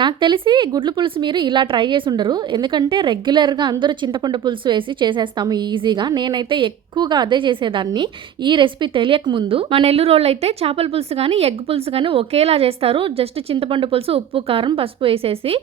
నాకు తెలిసి గుడ్ల పులుసు మీరు ఇలా ట్రై చేసి ఉండరు. ఎందుకంటే రెగ్యులర్‌గా అందరూ చింతపండు పులుసు వేసి చేసేస్తాము ఈజీగా. నేనైతే ఎక్కువగా అదే చేసేదాన్ని. ఈ రెసిపీ తెలియకముందు. మా నెల్లూరోళ్ళైతే చేపల పులుసు గానీ, ఎగ్ పులుసు గానీ ఒకేలా చేస్తారు. జస్ట్ చింతపండు పులుసు, ఉప్పు, కారం, పసుపు వేసేసి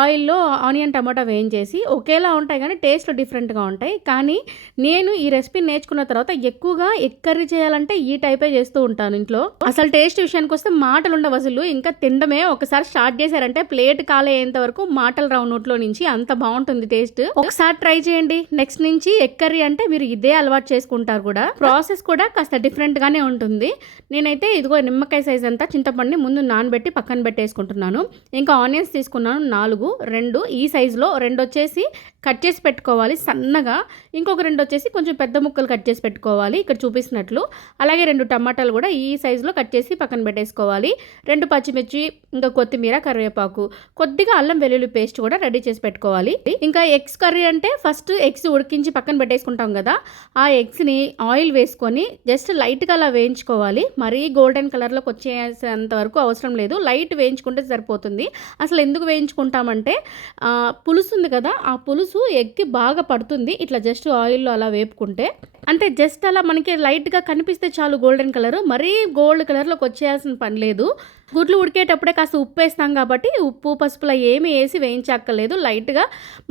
ఆయిల్‌లో ఆనియన్, టమాటా వేయించేసి ఒకేలా ఉంటాయి గానీ టేస్ట్ డిఫరెంట్‌గా ఉంటాయి. కానీ నేను ఈ రెసిపీ నేర్చుకున్న తర్వాత ఎక్కువగా ఎగ్ కర్రీ చేయాలంటే ఈ టైపే చేస్తూ ఉంటాను ఇంట్లో. అసలు టేస్ట్ విషయానికొస్తే మాటలుండవు అసలు. ఇంకా తినడమే. ఒకసారి స్టార్ట్ చేశారంటే ప్లేట్ కాలేంత వరకు మాటలు రావు నోట్లో నుంచి. అంత బాగుంటుంది టేస్ట్. ఒకసారి ట్రై చేయండి. నెక్స్ట్ నుంచి ఎగ్ కర్రీ అంటే మీరు ఇదే అలవాటు చేసుకుంటారు కూడా. ప్రాసెస్ కూడా కాస్త డిఫరెంట్ గానే ఉంటుంది. నేనైతే ఇదిగో నిమ్మకాయ సైజ్ అంతా చింతపండుని ముందు నానబెట్టి పక్కన పెట్టేసుకుంటున్నాను. ఇంకా ఆనియన్స్ తీసుకున్నాను 4, 2 ఈ సైజులో, 2 వచ్చేసి కట్ చేసి పెట్టుకోవాలి సన్నగా. ఇంకొక 2 వచ్చేసి కొంచెం పెద్ద ముక్కలు కట్ చేసి పెట్టుకోవాలి ఇక్కడ చూపిస్తున్నట్లు. అలాగే 2 టమాటాలు కూడా ఈ సైజులో కట్ చేసి పక్కన పెట్టేసుకోవాలి. 2 పచ్చిమిర్చి, ఇంకా కొత్తిమీర, కరివేపాకు, కొద్దిగా అల్లం వెల్లుల్లి పేస్ట్ కూడా రెడీ చేసి పెట్టుకోవాలి. ఇంకా ఎగ్స్ కర్రీ అంటే ఫస్ట్ ఎగ్స్ ఉడికించి పక్కన పెట్టేసుకుంటాం కదా, ఆ ఎగ్స్ని ఆయిల్ వేసుకొని జస్ట్ లైట్గా అలా వేయించుకోవాలి. మరీ గోల్డెన్ కలర్లోకి వచ్చేంత వరకు అవసరం లేదు, లైట్ వేయించుకుంటే సరిపోతుంది. అసలు ఎందుకు వేయించుకుంటామంటే పులుసు ఉంది కదా, ఆ పులుసు ఎగ్కి బాగా పడుతుంది ఇట్లా జస్ట్ ఆయిల్లో అలా వేపుకుంటే. అంటే జస్ట్ అలా మనకి లైట్గా కనిపిస్తే చాలు గోల్డెన్ కలర్, మరీ గోల్డ్ కలర్లోకి వచ్చేయాల్సిన పని లేదు. గుడ్లు ఉడికేటప్పుడే కాస్త ఉప్పు వేస్తాం కాబట్టి ఉప్పు పసుపులా ఏమీ వేసి వేయించక్కర్లేదు. లైట్గా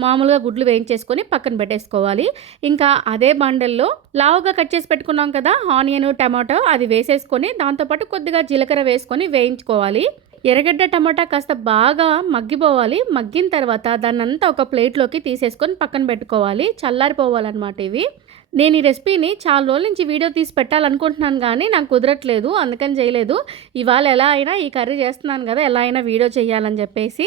మామూలుగా గుడ్లు వేయించేసుకొని పక్కన పెట్టేసుకోవాలి. ఇంకా అదే బండల్లో లావుగా కట్ చేసి పెట్టుకున్నాం కదా ఆనియన్, టమాటో, అది వేసేసుకొని దాంతోపాటు కొద్దిగా జీలకర్ర వేసుకొని వేయించుకోవాలి. ఎర్రగడ్డ, టమాటా కాస్త బాగా మగ్గిపోవాలి. మగ్గిన తర్వాత దాన్నంతా ఒక ప్లేట్లోకి తీసేసుకొని పక్కన పెట్టుకోవాలి. చల్లారిపోవాలన్నమాట ఇవి. నేను ఈ రెసిపీని చాలా రోజుల నుంచి వీడియో తీసి పెట్టాలనుకుంటున్నాను కానీ నాకు కుదరట్లేదు, అందుకని చేయలేదు. ఇవాళ ఎలా అయినా ఈ కర్రీ చేస్తున్నాను కదా, ఎలా అయినా వీడియో చేయాలని చెప్పేసి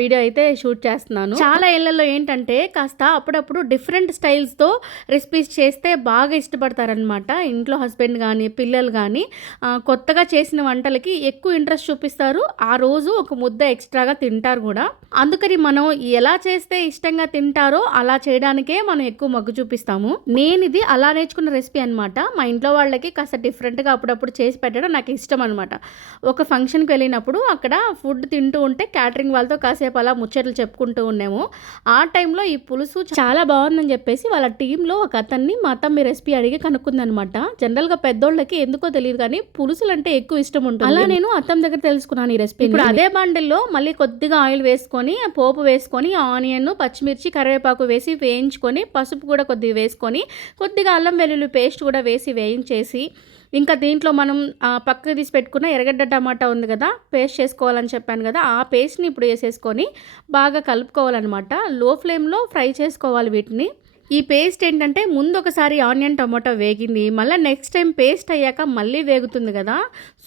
వీడియో అయితే షూట్ చేస్తున్నాను. చాలా ఇళ్లలో ఏంటంటే కాస్త అప్పుడప్పుడు డిఫరెంట్ స్టైల్స్తో రెసిపీస్ చేస్తే బాగా ఇష్టపడతారనమాట. ఇంట్లో హస్బెండ్ కానీ పిల్లలు కానీ కొత్తగా చేసిన వంటలకి ఎక్కువ ఇంట్రెస్ట్ చూపిస్తారు. ఆ రోజు ఒక ముద్ద ఎక్స్ట్రాగా తింటారు కూడా. అందుకని మనం ఎలా చేస్తే ఇష్టంగా తింటారో అలా చేయడానికే మనం ఎక్కువ మొగ్గు చూపిస్తాము. నేను ఇది అలా నేర్చుకున్న రెసిపీ అనమాట. మా ఇంట్లో వాళ్ళకి కాస్త డిఫరెంట్గా అప్పుడప్పుడు చేసి పెట్టడం నాకు ఇష్టం అనమాట. ఒక ఫంక్షన్కి వెళ్ళినప్పుడు అక్కడ ఫుడ్ తింటూ ఉంటే క్యాటరింగ్ వాళ్ళతో కాసేపు అలా ముచ్చట్లు చెప్పుకుంటూ ఉన్నాము. ఆ టైంలో ఈ పులుసు చాలా బాగుందని చెప్పేసి వాళ్ళ టీంలో ఒక అతన్ని మా అత్తమ్మ రెసిపీ అడిగి కనుక్కుందనమాట. జనరల్గా పెద్దోళ్ళకి ఎందుకో తెలియదు కానీ పులుసులు అంటే ఎక్కువ ఇష్టం ఉంటుంది. అలా నేను అత్తమ్మ దగ్గర తెలుసుకున్నాను ఈ రెసిపీ. ఇప్పుడు అదే బండిల్లో మళ్ళీ కొద్దిగా ఆయిల్ వేసుకొని పోపు వేసుకొని ఆనియన్, పచ్చిమిర్చి, కరివేపాకు వేసి వేయించుకొని పసుపు కూడా కొద్దిగా వేసుకొని కొద్దిగా అల్లం వెల్లుల్లి పేస్ట్ కూడా వేసి వేయించేసి ఇంకా దీంట్లో మనం పక్కకు తీసి పెట్టుకున్న ఎర్రగడ్డ, టమాటా ఉంది కదా, పేస్ట్ చేసుకోవాలని చెప్పాను కదా, ఆ పేస్ట్ని ఇప్పుడు వేసేసుకొని బాగా కలుపుకోవాలన్నమాట. లో ఫ్లేమ్లో ఫ్రై చేసుకోవాలి వీటిని. ఈ పేస్ట్ ఏంటంటే ముందు ఒకసారి ఆనియన్, టమాటో వేగింది, మళ్ళీ నెక్స్ట్ టైం పేస్ట్ అయ్యాక మళ్ళీ వేగుతుంది కదా,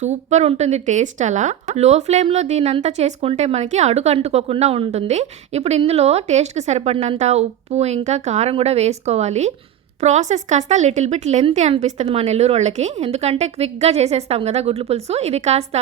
సూపర్ ఉంటుంది టేస్ట్. అలా లో ఫ్లేమ్లో దీనంతా చేసుకుంటే మనకి అడుగు అంటుకోకుండా ఉంటుంది. ఇప్పుడు ఇందులో టేస్ట్కి సరిపడినంత ఉప్పు ఇంకా కారం కూడా వేసుకోవాలి. ప్రాసెస్ కాస్త లిటిల్ బిట్ లెంతీ అనిపిస్తుంది మా నెల్లూరు వాళ్ళకి, ఎందుకంటే క్విక్గా చేసేస్తాం కదా గుడ్లు పులుసు. ఇది కాస్త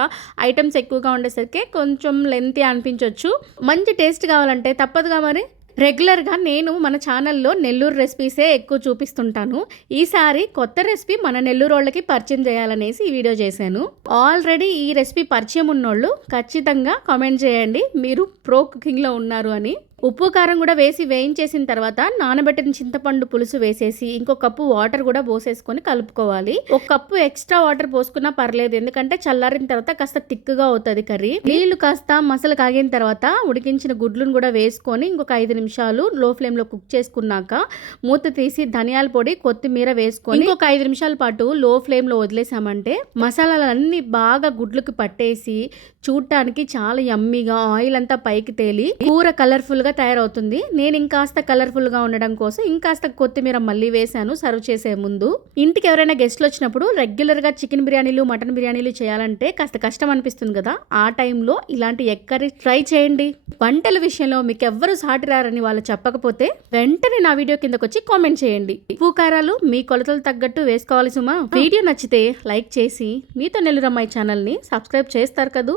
ఐటమ్స్ ఎక్కువగా ఉండేసరికి కొంచెం లెంతీ అనిపించవచ్చు. మంచి టేస్ట్ కావాలంటే తప్పదుగా మరి. రెగ్యులర్గా నేను మన ఛానల్లో నెల్లూరు రెసిపీసే ఎక్కువ చూపిస్తుంటాను. ఈసారి కొత్త రెసిపీ మన నెల్లూరు వాళ్ళకి పరిచయం చేయాలనేసి ఈ వీడియో చేశాను. ఆల్రెడీ ఈ రెసిపీ పరిచయం ఉన్నోళ్ళు ఖచ్చితంగా కామెంట్ చేయండి మీరు ప్రో కుకింగ్లో ఉన్నారు అని. ఉప్పు కారం కూడా వేసి వేయించేసిన తర్వాత నానబెట్టిన చింతపండు పులుసు వేసేసి ఇంకొక కప్పు వాటర్ కూడా పోసేసుకొని కలుపుకోవాలి. ఒక కప్పు ఎక్స్ట్రా వాటర్ పోసుకున్నా పర్లేదు, ఎందుకంటే చల్లారిన తర్వాత కాస్త థిక్గా అవుతుంది కర్రీ. నీళ్లు కాస్త మసలు కాగిన తర్వాత ఉడికించిన గుడ్లను కూడా వేసుకొని ఇంకొక 5 నిమిషాలు లో ఫ్లేమ్లో కుక్ చేసుకున్నాక మూత తీసి ధనియాల పొడి, కొత్తిమీర వేసుకొని ఇంకొక 5 నిమిషాల పాటు లో ఫ్లేమ్లో వదిలేసామంటే మసాలాలన్నీ బాగా గుడ్లకు పట్టేసి చూడటానికి చాలా యమ్మీగా ఆయిల్ అంతా పైకి తేలి కూర కలర్ఫుల్ గా తయారవుతుంది. నేను ఇంకాస్త కలర్ఫుల్ గా ఉండడం కోసం ఇంకాస్త కొత్తిమీర మళ్ళీ వేసాను సర్వ్ చేసే ముందు. ఇంటికి ఎవరైనా గెస్ట్లు వచ్చినప్పుడు రెగ్యులర్ గా చికెన్ బిర్యానీలు, మటన్ బిర్యానీలు చేయాలంటే కాస్త కష్టం అనిపిస్తుంది కదా, ఆ టైంలో ఇలాంటి ఎగ్ కర్రీ ట్రై చేయండి. వంటల విషయంలో మీకు ఎవ్వరు సాటి రారని వాళ్ళు చెప్పకపోతే వెంటనే నా వీడియో కిందకు వచ్చి కామెంట్ చేయండి. ఉప్పు కారాలు మీ కొలతలు తగ్గట్టు వేసుకోవాలి సుమా. వీడియో నచ్చితే లైక్ చేసి మీతో నెల్లూరమ్మాయి ఛానల్ ని సబ్స్క్రైబ్ చేస్తారు కదూ.